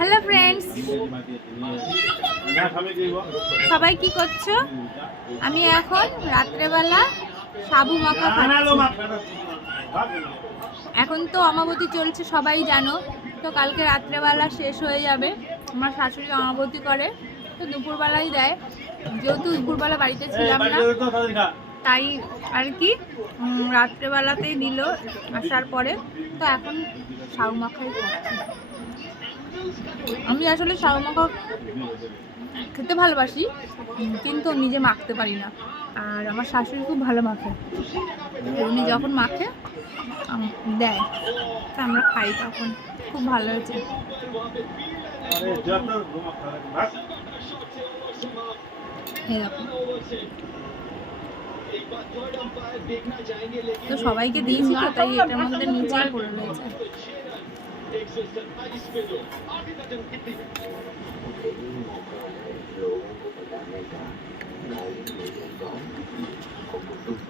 Hello friends সবাই কি করছ? আমি এখন রাত্রেবেলা সাবু মাখা এখন তো অমাবতী চলছে, সবাই জানো। তো কালকে রাত্রেবেলা শেষ হয়ে যাবে। আমার শাশুড়ি অমাবতী করে, তো দুপুরবেলাই দেয়। যেহেতু দুপুরবেলা বাড়িতে ছিলাম না, তাই আর কি রাত্রেবেলাতেই দিল, আসার পরে। তো এখন শাহু মাখাই খাচ্ছি। আমি আসলে শাহু মাখা খেতে ভালোবাসি, কিন্তু নিজে মাখতে পারি না। আর আমার শাশুড়ি খুব ভালো মাখে। উনি যখন মাখে দেয়। তা আমরা খাই তখন। খুব ভালো হয়েছে। তো সবাইকে দিয়েছি তাই এটার মধ্যে নিচেই পড়ে রয়েছে। Thank you.